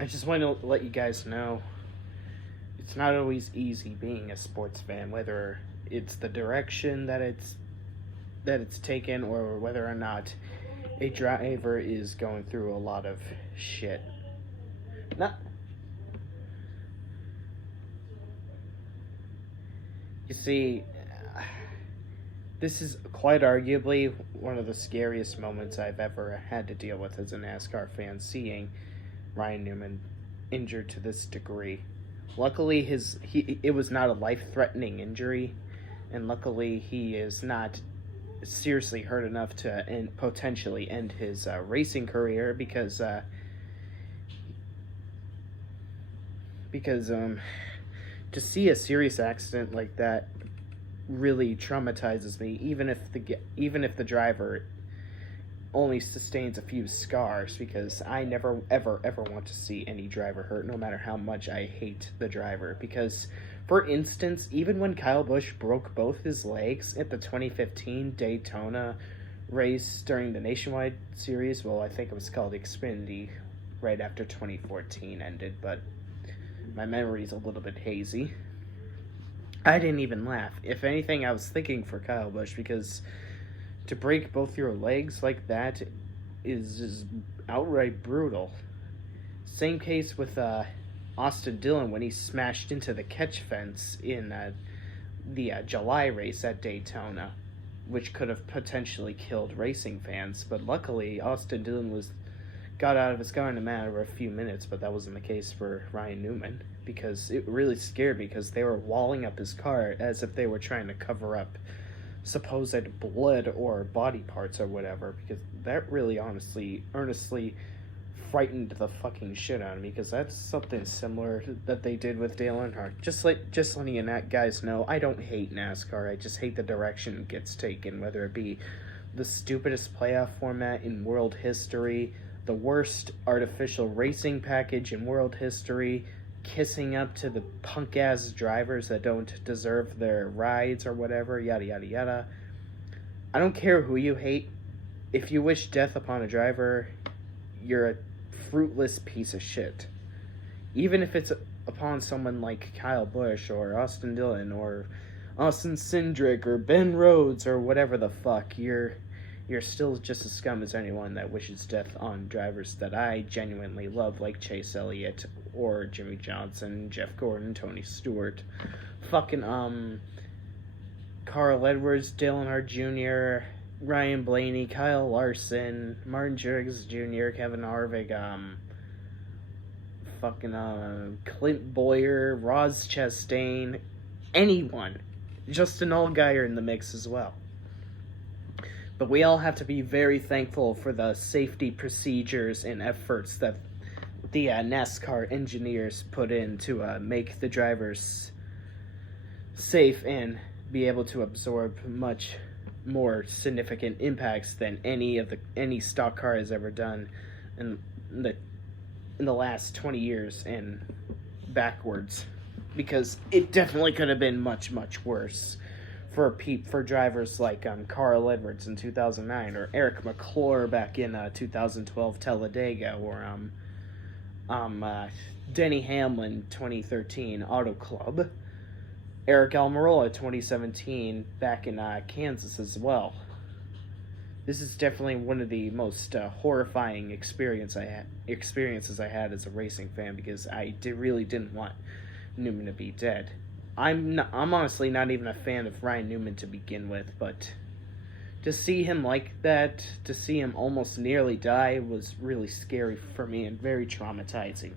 I just want to let you guys know it's not always easy being a sports fan, whether it's the direction that it's taken or whether or not a driver is going through a lot of shit. Not You see, this is quite arguably one of the scariest moments I've ever had to deal with as a NASCAR fan, seeing Ryan Newman injured to this degree. Luckily, it was not a life-threatening injury, and luckily he is not seriously hurt enough to potentially end his racing career because to see a serious accident like that really traumatizes me. Even if the driver only sustains a few scars, because I never ever want to see any driver hurt, no matter how much I hate the driver. Because, for instance, even when Kyle Busch broke both his legs at the 2015 Daytona race during the Nationwide Series, well, I think it was called Xfinity right after 2014 ended, but my memory's a little bit hazy. I didn't even laugh. If anything, I was thinking for Kyle Busch, because to break both your legs like that is just outright brutal. Same case with Austin Dillon when he smashed into the catch fence in the July race at Daytona, which could have potentially killed racing fans. But luckily, Austin Dillon got out of his car in a matter of a few minutes, but that wasn't the case for Ryan Newman, because it really scared me, because they were walling up his car as if they were trying to cover up supposed blood or body parts or whatever, because that really earnestly frightened the fucking shit out of me, because that's something similar that they did with Dale Earnhardt. Just letting you guys know, I don't hate NASCAR, I just hate the direction it gets taken, whether it be the stupidest playoff format in world history, the worst artificial racing package in world history, kissing up to the punk-ass drivers that don't deserve their rides or whatever, yada yada yada. I don't care who you hate. If you wish death upon a driver, you're a fruitless piece of shit. Even if it's upon someone like Kyle Busch or Austin Dillon or Austin Cindric or Ben Rhodes or whatever the fuck, you're still just as scum as anyone that wishes death on drivers that I genuinely love, like Chase Elliott or Jimmy Johnson, Jeff Gordon, Tony Stewart, fucking Carl Edwards, Dale Earnhardt Jr., Ryan Blaney, Kyle Larson, Martin Truex Jr., Kevin Harvick, Clint Boyer, Ross Chastain, anyone. Justin Allgaier in the mix as well. But we all have to be very thankful for the safety procedures and efforts that the NASCAR engineers put in to make the drivers safe and be able to absorb much more significant impacts than any stock car has ever done in the last 20 years and backwards, because it definitely could have been much worse for drivers like Carl Edwards in 2009, or Eric McClure back in 2012 Talladega, or Denny Hamlin 2013 Auto Club, Eric Almirola 2017 back in Kansas as well. This is definitely one of the most horrifying experiences I had as a racing fan, because I really didn't want Newman to be dead. I'm honestly not even a fan of Ryan Newman to begin with, but to see him like that, to see him almost nearly die, was really scary for me and very traumatizing,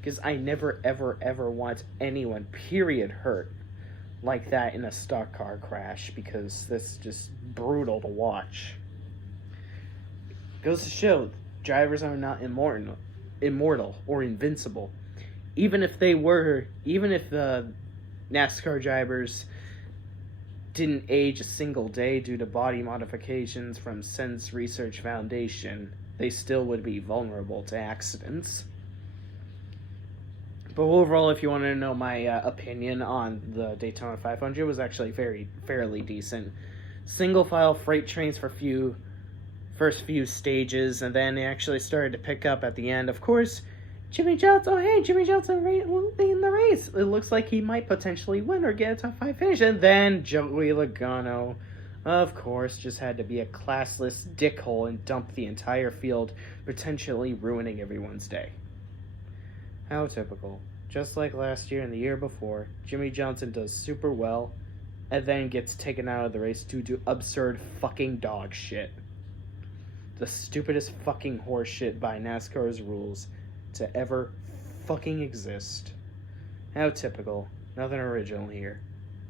because I never ever want anyone, period, hurt like that in a stock car crash, because that's just brutal to watch. Goes to show, drivers are not immortal or invincible. Even if the NASCAR drivers didn't age a single day due to body modifications from Sense Research Foundation, they still would be vulnerable to accidents. But overall, if you want to know my opinion on the Daytona 500, it was actually fairly decent. Single file freight trains for first few stages, and then it actually started to pick up at the end. Of course, Jimmy Johnson, oh hey, Jimmy Johnson in the race. It looks like he might potentially win or get a top 5 finish. And then Joey Logano, of course, just had to be a classless dickhole and dump the entire field, potentially ruining everyone's day. How typical. Just like last year and the year before, Jimmy Johnson does super well and then gets taken out of the race due to absurd fucking dog shit. The stupidest fucking horse shit by NASCAR's rules to ever fucking exist. How typical. Nothing original here.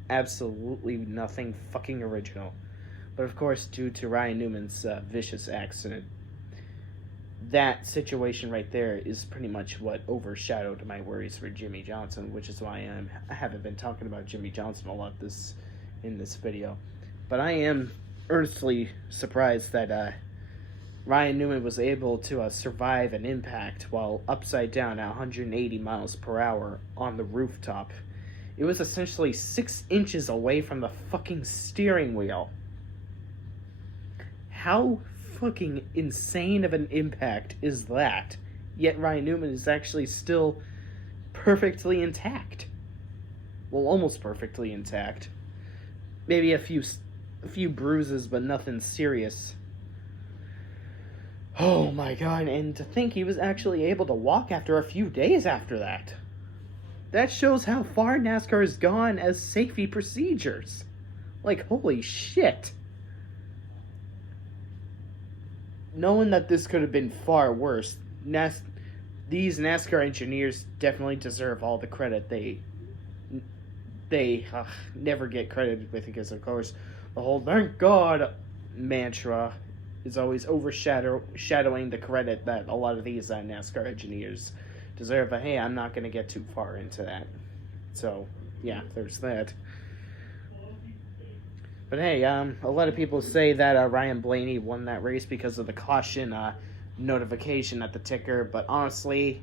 Absolutely nothing fucking original. But of course, due to Ryan Newman's vicious accident, that situation right there is pretty much what overshadowed my worries for Jimmy Johnson, which is why I haven't been talking about Jimmy Johnson a lot in this video. But I am earnestly surprised that Ryan Newman was able to survive an impact while upside down at 180 miles per hour on the rooftop. It was essentially 6 inches away from the fucking steering wheel. How fucking insane of an impact is that? Yet Ryan Newman is actually still perfectly intact. Well, almost perfectly intact. Maybe a few bruises, but nothing serious. Oh my god, and to think he was actually able to walk after a few days after that. That shows how far NASCAR has gone as safety procedures. Like, holy shit. Knowing that this could have been far worse, these NASCAR engineers definitely deserve all the credit they never get credited with, because of course the whole "thank God" mantra is always overshadowing the credit that a lot of these NASCAR engineers deserve. But hey, I'm not going to get too far into that. So yeah, there's that. But hey, a lot of people say that Ryan Blaney won that race because of the caution notification at the ticker. But honestly,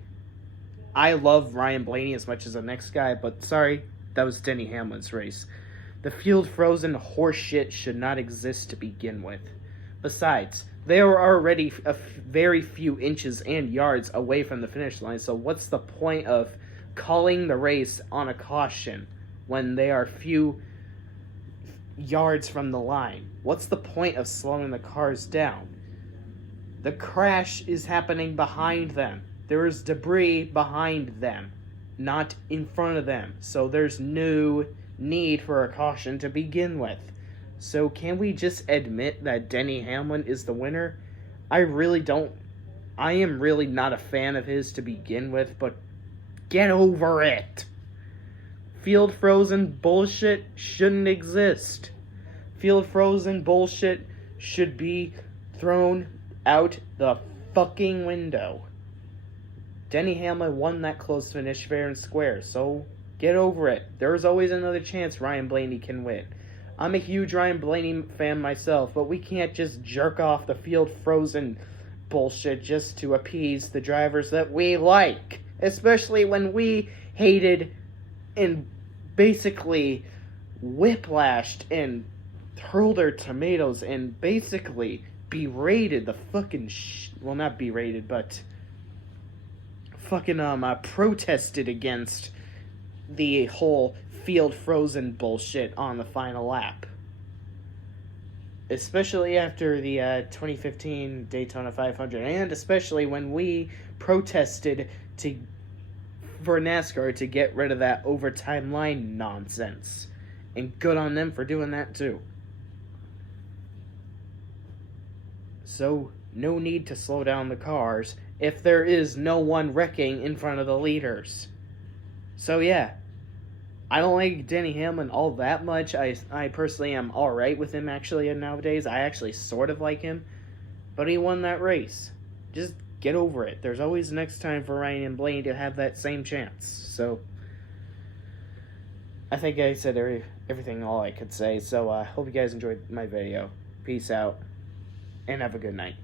I love Ryan Blaney as much as the next guy. But sorry, that was Denny Hamlin's race. The field frozen horseshit should not exist to begin with. Besides, they were already a very few inches and yards away from the finish line. So what's the point of calling the race on a caution when they are few yards from the line? What's the point of slowing the cars down? The crash is happening behind them. There is debris behind them, not in front of them. So there's no need for a caution to begin with. So can we just admit that Denny Hamlin is the winner? I am really not a fan of his to begin with, but get over it. Field frozen bullshit shouldn't exist. Field frozen bullshit should be thrown out the fucking window. Denny Hamlin won that close finish fair and square, so get over it. There's always another chance Ryan Blaney can win. I'm a huge Ryan Blaney fan myself, but we can't just jerk off the field frozen bullshit just to appease the drivers that we like. Especially when we hated and basically whiplashed and hurled our tomatoes and basically berated the fucking well, not berated, but fucking protested against the whole field frozen bullshit on the final lap. Especially after the 2015 Daytona 500, and especially when we protested for NASCAR to get rid of that overtime line nonsense. And good on them for doing that too. So, no need to slow down the cars if there is no one wrecking in front of the leaders. So yeah, I don't like Denny Hamlin all that much. I personally am alright with him actually nowadays. I actually sort of like him. But he won that race. Just get over it. There's always next time for Ryan and Blaney to have that same chance. So, I think I said everything all I could say. So, hope you guys enjoyed my video. Peace out. And have a good night.